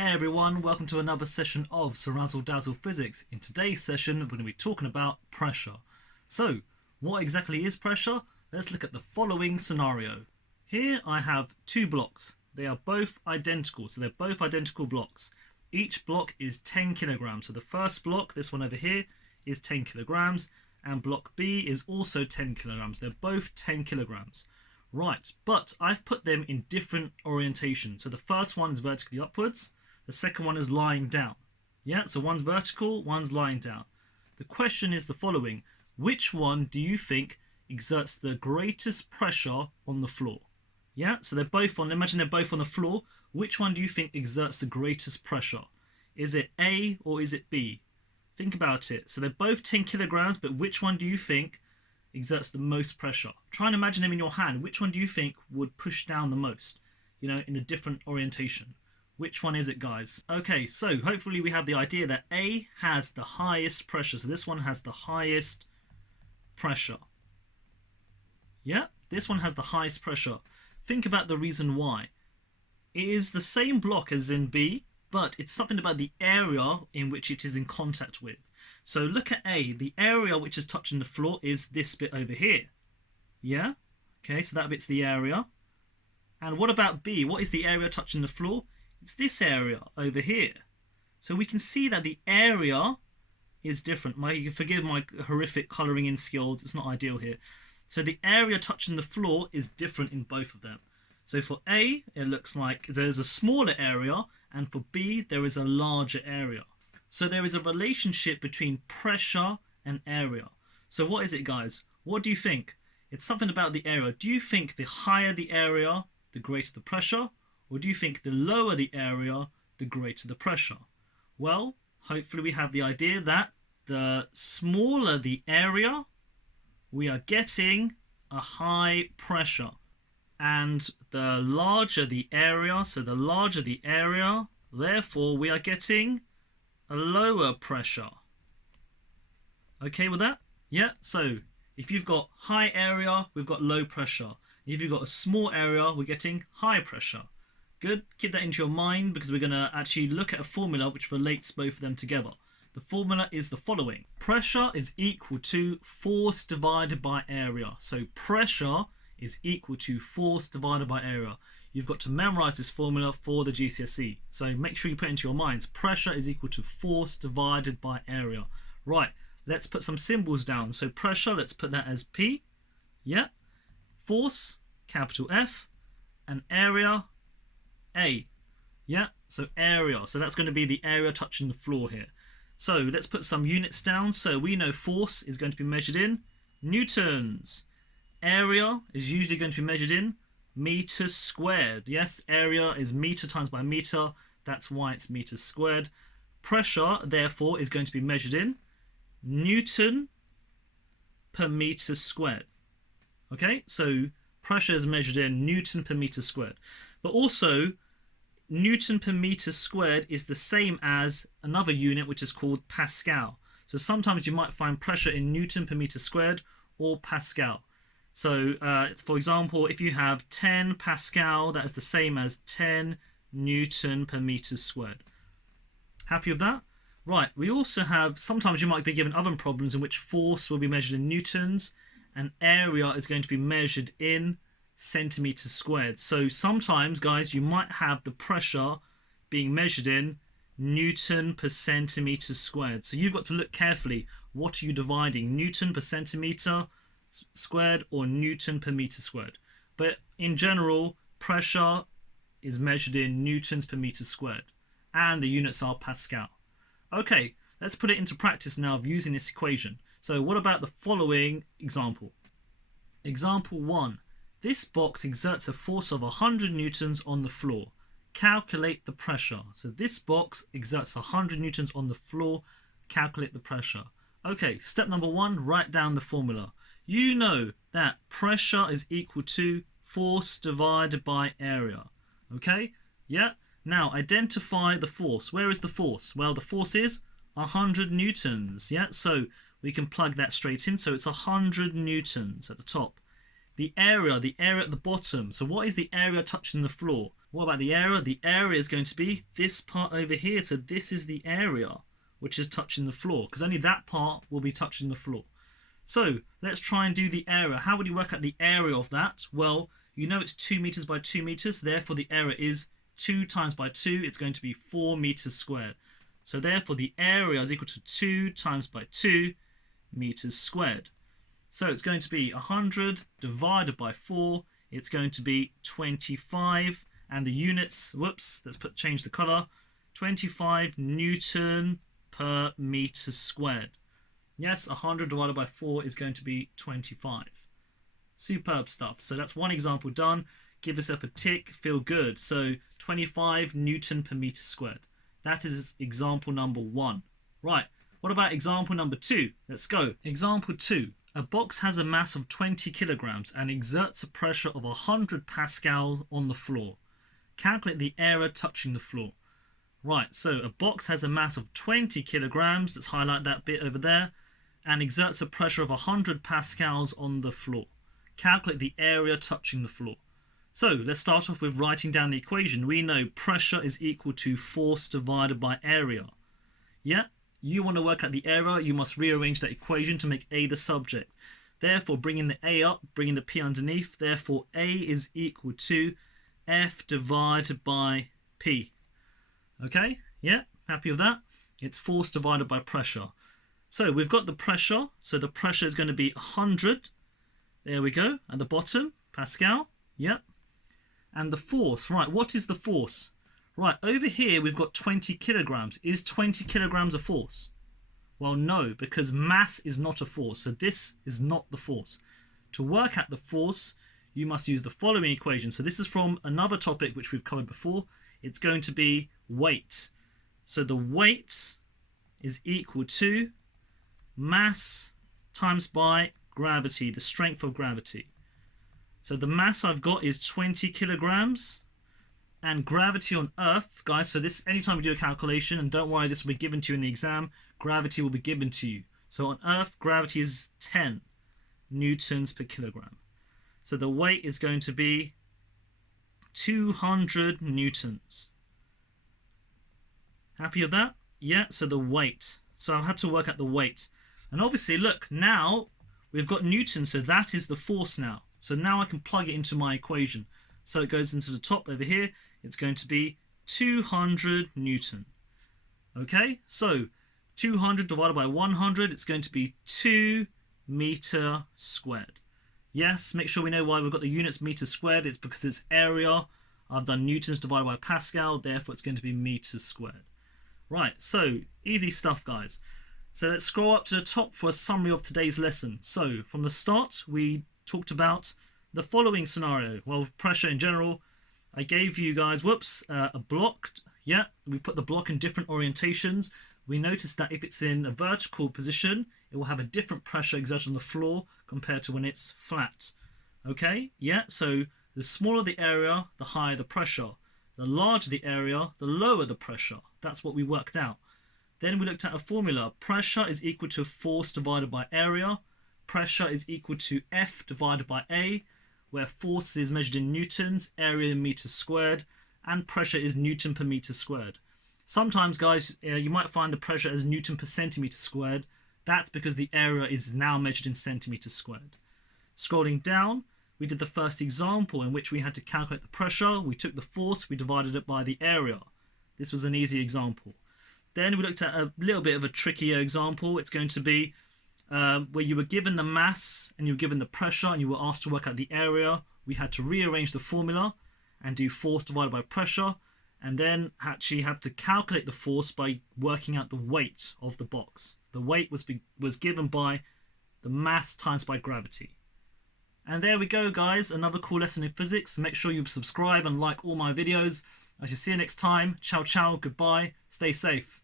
Hey everyone, welcome to another session of CeerazzleDazzle Physics. In today's session, we're going to be talking about pressure. So, what exactly is pressure? Let's look at the following scenario. Here I have two blocks. They are both identical, so they're both identical blocks. Each block is 10 kilograms. So the first block, this one over here, is 10 kilograms, and block B is also 10 kilograms. They're both 10 kilograms. Right, but I've put them in different orientations. So the first one is vertically upwards. The second one is lying down. Yeah, so one's vertical, one's lying down. The question is the following. Which one do you think exerts the greatest pressure on the floor? Yeah, so they're both on, imagine they're both on the floor. Which one do you think exerts the greatest pressure? Is it A or is it B? Think about it. So they're both 10 kilograms, but which one do you think exerts the most pressure? Try and imagine them in your hand. Which one do you think would push down the most, in a different orientation? Which one is it, guys? Okay, so hopefully we have the idea that A has the highest pressure. So this one has the highest pressure. Yeah, this one has the highest pressure. Think about the reason why. It is the same block as in B, but it's something about the area in which it is in contact with. So look at A. The area which is touching the floor is this bit over here. Yeah? Okay, so that bit's the area. And what about B? What is the area touching the floor? It's this area over here. So we can see that the area is different. You can forgive my horrific colouring in skills. It's not ideal here. So the area touching the floor is different in both of them. So for A, it looks like there's a smaller area, and for B, there is a larger area. So there is a relationship between pressure and area. So what is it, guys? What do you think? It's something about the area. Do you think the higher the area, the greater the pressure? Or do you think the lower the area, the greater the pressure? Well, hopefully we have the idea that the smaller the area, we are getting a high pressure. And the larger the area, so the larger the area, therefore we are getting a lower pressure. Okay with that? Yeah, so if you've got high area, we've got low pressure. If you've got a small area, we're getting high pressure. Good, keep that into your mind because we're going to actually look at a formula which relates both of them together. The formula is the following. Pressure is equal to force divided by area. So pressure is equal to force divided by area. You've got to memorize this formula for the GCSE. So make sure you put it into your minds. Pressure is equal to force divided by area. Right, let's put some symbols down. So pressure, let's put that as P. Yeah. Force, capital F. And area, A. Yeah, so area. So that's going to be the area touching the floor here. So let's put some units down. So we know force is going to be measured in newtons. Area is usually going to be measured in meters squared. Yes, area is meter times by meter. That's why it's meters squared. Pressure, therefore, is going to be measured in Newton per meter squared. Okay, so pressure is measured in Newton per meter squared. But also, Newton per meter squared is the same as another unit which is called Pascal. So sometimes you might find pressure in Newton per meter squared or Pascal. So for example, if you have 10 Pascal, that is the same as 10 Newton per meter squared. Happy with that? Right, we also have, sometimes you might be given other problems in which force will be measured in newtons and area is going to be measured in centimeters squared. So sometimes, guys, you might have the pressure being measured in Newton per centimeter squared. So you've got to look carefully. What are you dividing? Newton per centimeter squared or Newton per meter squared? But in general, pressure is measured in newtons per meter squared. And the units are Pascal. Okay, let's put it into practice now of using this equation. So what about the following example? Example 1. This box exerts a force of 100 newtons on the floor. Calculate the pressure. So this box exerts 100 newtons on the floor. Calculate the pressure. Okay, step number 1, write down the formula. You know that pressure is equal to force divided by area. Okay, yeah. Now identify the force. Where is the force? Well, the force is 100 newtons. Yeah, so we can plug that straight in. So it's 100 newtons at the top. the area at the bottom. So what is the area touching the floor? What about the area? The area is going to be this part over here. So this is the area which is touching the floor, because only that part will be touching the floor. So let's try and do the area. How would you work out the area of that? Well, you know it's 2 meters by 2 meters. Therefore, the area is 2 times by 2. It's going to be 4 meters squared. So therefore, the area is equal to 2 times by 2 meters squared. So it's going to be 100 divided by 4. It's going to be 25. And the units, whoops, let's change the colour. 25 Newton per meter squared. Yes, 100 divided by 4 is going to be 25. Superb stuff. So that's one example done. Give yourself a tick, feel good. So 25 Newton per meter squared. That is example number 1. Right, what about example number 2? Let's go. Example 2. A box has a mass of 20 kilograms and exerts a pressure of 100 pascal on the floor. Calculate the area touching the floor. Right, so a box has a mass of 20 kilograms, let's highlight that bit over there, and exerts a pressure of 100 pascals on the floor. Calculate the area touching the floor. So let's start off with writing down the equation. We know pressure is equal to force divided by area. Yeah, you want to work out the area, you must rearrange that equation to make A the subject. Therefore, bringing the A up, bringing the P underneath, therefore A is equal to F divided by P. Okay, yeah, happy with that? It's force divided by pressure. So we've got the pressure, so the pressure is going to be 100. There we go, at the bottom, Pascal, yep. And the force, right, what is the force? Right, over here we've got 20 kilograms. Is 20 kilograms a force? Well, no, because mass is not a force, so this is not the force. To work out the force, you must use the following equation. So this is from another topic which we've covered before. It's going to be weight. So the weight is equal to mass times by gravity, the strength of gravity. So the mass I've got is 20 kilograms, and gravity on Earth, guys, so this, anytime we do a calculation, and don't worry, this will be given to you in the exam, gravity will be given to you. So on Earth, gravity is 10 newtons per kilogram. So the weight is going to be 200 newtons. Happy with that? Yeah, so the weight. So I've had to work out the weight. And obviously, look, now we've got Newton, so that is the force now. So now I can plug it into my equation. So it goes into the top over here. It's going to be 200 Newton. Okay, so 200 divided by 100, it's going to be 2 meter squared. Yes, make sure we know why we've got the units meter squared. It's because it's area. I've done newtons divided by Pascal, therefore it's going to be meters squared. Right, so easy stuff, guys. So let's scroll up to the top for a summary of today's lesson. So from the start, we talked about the following scenario. Well, pressure in general. I gave you guys, a block. Yeah, we put the block in different orientations. We noticed that if it's in a vertical position, it will have a different pressure exerted on the floor compared to when it's flat. Okay, yeah, so the smaller the area, the higher the pressure. The larger the area, the lower the pressure. That's what we worked out. Then we looked at a formula. Pressure is equal to force divided by area. Pressure is equal to F divided by A, where force is measured in newtons, area in meters squared, and pressure is Newton per meter squared. Sometimes, guys, you might find the pressure as Newton per centimeter squared. That's because the area is now measured in centimeters squared. Scrolling down, we did the first example in which we had to calculate the pressure. We took the force, we divided it by the area. This was an easy example. Then we looked at a little bit of a trickier example. It's going to be where you were given the mass and you were given the pressure and you were asked to work out the area. We had to rearrange the formula and do force divided by pressure, and then actually have to calculate the force by working out the weight of the box. The weight was given by the mass times by gravity. And there we go, guys, another cool lesson in physics. Make sure you subscribe and like all my videos. I shall see you next time. Ciao, ciao, goodbye, stay safe.